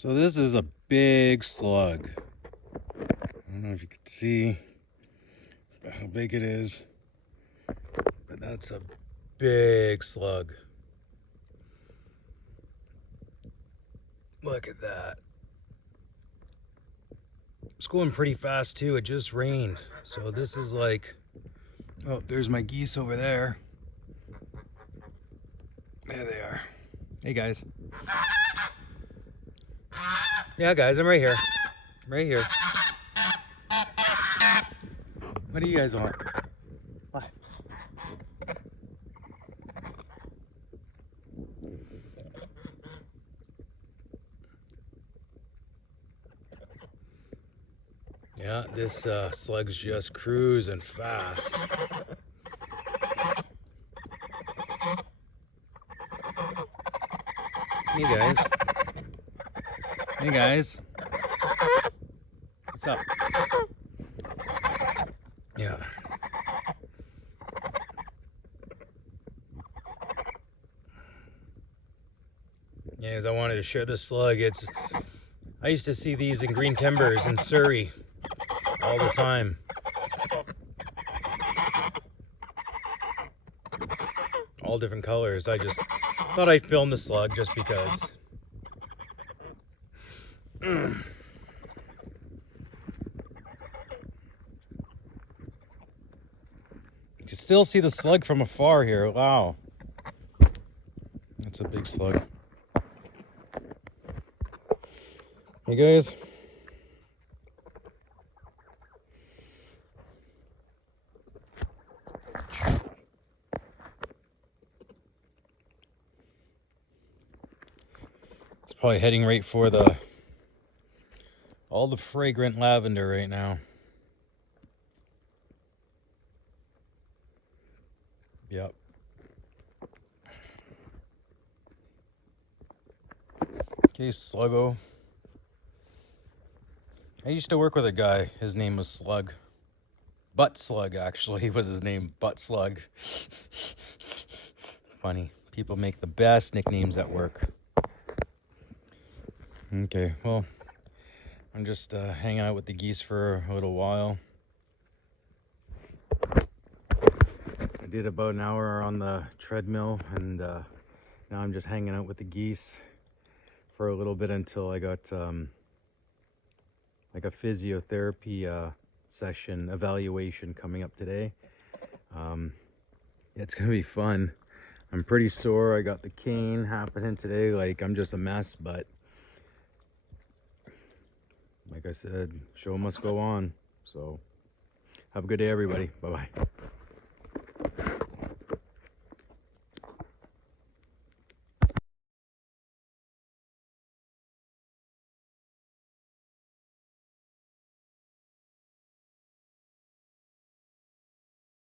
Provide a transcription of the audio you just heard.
So this is a big slug. I don't know if you can see how big it is, but that's a big slug. Look at that. It's going pretty fast too. It just rained. So this is like, oh, there's my geese over there. There they are. Hey guys. Yeah guys, I'm right here. I'm right here. What do you guys want? What? Yeah, this slug's just cruising fast. Hey guys. Hey guys. What's up? Yeah. Yeah, as I wanted to share this slug. I used to see these in green timbers in Surrey all the time. All different colors. I just thought I'd film the slug just because. You can still see the slug from afar here. Wow. That's a big slug. Hey guys. It's probably heading right for all the fragrant lavender right now. Yep. Okay, Sluggo. I used to work with a guy. His name was Slug. Butt Slug, actually, was his name. Butt Slug. Funny. People make the best nicknames at work. Okay, well, I'm just hanging out with the geese for a little while. I did about an hour on the treadmill, and now I'm just hanging out with the geese for a little bit until I got like a physiotherapy session evaluation coming up today. It's gonna be fun. I'm pretty sore. I got the cane happening today. Like, I'm just a mess, but like I said, show must go on. So have a good day, everybody. Bye-bye.